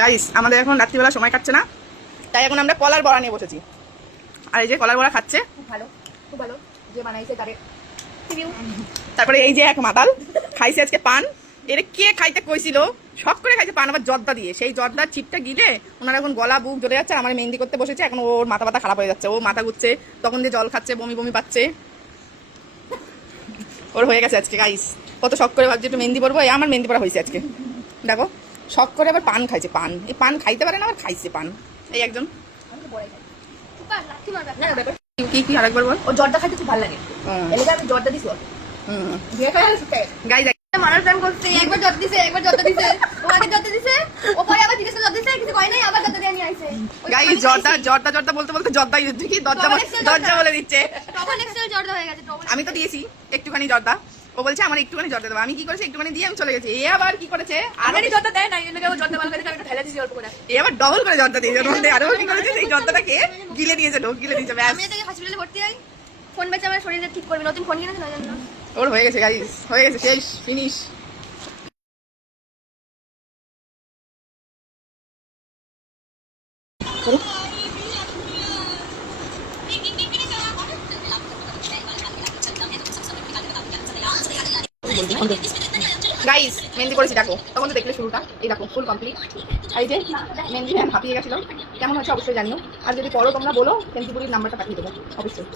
Guys আমাদের এখন রাত্রিবেলা সময় কাটছে না, তাই এখন আমরা কলার বড়া নিয়ে বসেছি। আর এই যে কলার বড়া খাচ্ছে, খুব ভালো যে বানাইছে তারে রিভিউ। তারপরে এই যে এক মাতাল খাইছে আজকে পান। এর কে খাইতে কইছিল, শখ করে খাইছে পান, আবার জর্দা দিয়ে। সেই জর্দার চিপটা গিলে ওনার এখন গলা বুক জ্বলে যাচ্ছে। আমার মেহেন্দি করতে বসেছে, এখন ওর মাথা ব্যথা খারাপ হয়ে যাচ্ছে। ও মাথা ঘুরছে, তখন দিয়ে জল খাচ্ছে, বমি বমি পাচ্ছে। ওর হয়ে গেছে আজকে গাইস। কত শখ করে ভাবছি একটু মেহেন্দি পরবো, আমার মেহেন্দি পরা হয়েছে আজকে। দেখো শখ করে আবার পান খাইছে। পান এই পান খাইতে পারে না, আবার খাইছে পান। এই একজন কি কি আরেকবার বল। ও জর্দা খাইতে খুব ভালো লাগে, এলাকা আমি জর্দা দিছি। গাইস মানুষ প্রেম করছে, একবার জর্দা দিছে, একবার জর্দা দিছে, ওনাকে জর্দা দিছে, ও পরে আবার জিজ্ঞেস জর্দা দিছে, কিছু কয় নাই, আবার জর্দা দিয়ে নিয়ে আইছে। গাইস জর্দা জর্দা জর্দা বলতে বলতে জর্দাই কি দরজা বলে দিচ্ছে। টবল এক্সেল জর্দা হয়ে গেছে। আমি তো দিয়েছি একটুখানি জর্দা, ও বলছে আমার একটুখানি জর্দা দেবো। আমি কি করেছি, একটুখানি দিয়ে আমি চলে গেছি। এ আবার কি করেছে, আরে জর্দা দেয় না, এলাকা ও জর্দা ভালো করে আমি একটু ঢেলে দিছি অল্প করে। এ আবার ডবল করে জর্দা দিয়েছে। আরো কি করেছে, সেই জর্দাটাকে গিলে দিয়েছে, ঢোক গিলে দিয়েছে। ব্যাস আমি এটাকে হসপিটালে ভর্তি হই, ফোন বেচে আমার শরীরে ঠিক করবে, নতুন ফোন কিনেছে না জানো। ওর হয়ে গেছে গাইস, হয়ে গেছে, শেষ, ফিনিশ। গাইস মেহেন্দি করেছি, দেখো তখন তো দেখলে শুরুটা, এই দেখো ফুল কমপ্লিট। এই যে মেহেন্দি হাঁপিয়ে গেছিল, কেমন হচ্ছে অবশ্যই জানিও। আর যদি পড়ো তোমরা বলো, ফেন্সিপুরির নাম্বারটা পাঠিয়ে দেবো অবশ্যই।